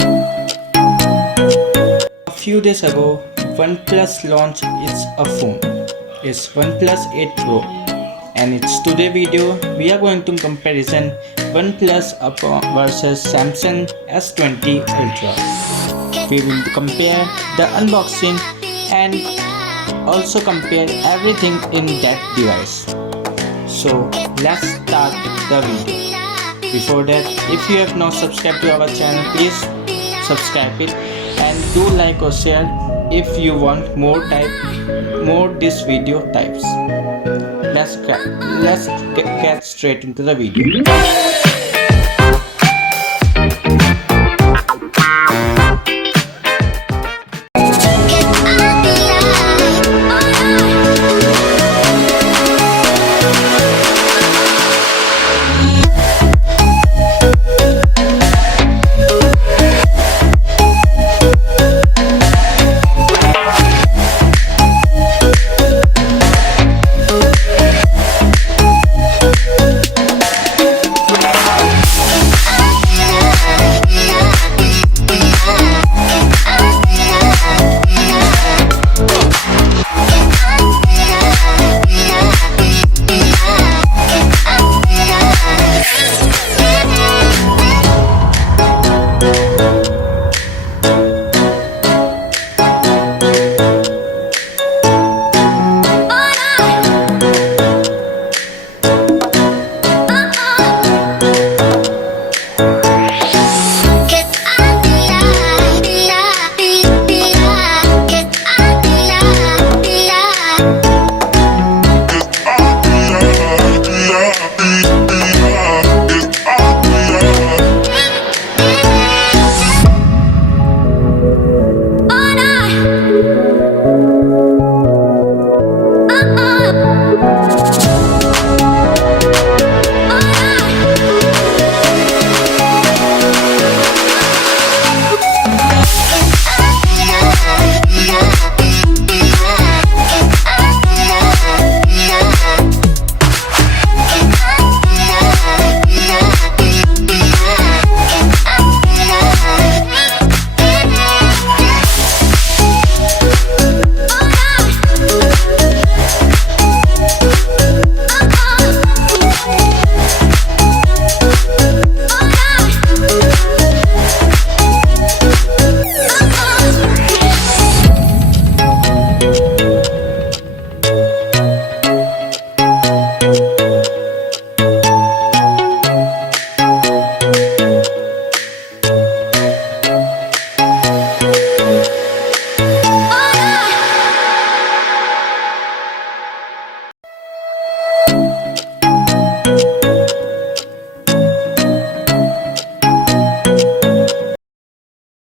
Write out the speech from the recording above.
A few days ago, OnePlus launched its a phone. It's OnePlus 8 Pro, and its today video we are going to comparison OnePlus versus Samsung S20 Ultra. We will compare the unboxing and also compare everything in that device. So let's start the video. Before that, if you have not subscribed to our channel, please subscribe it and do like or share if you want more this video types. Let's get straight into the video.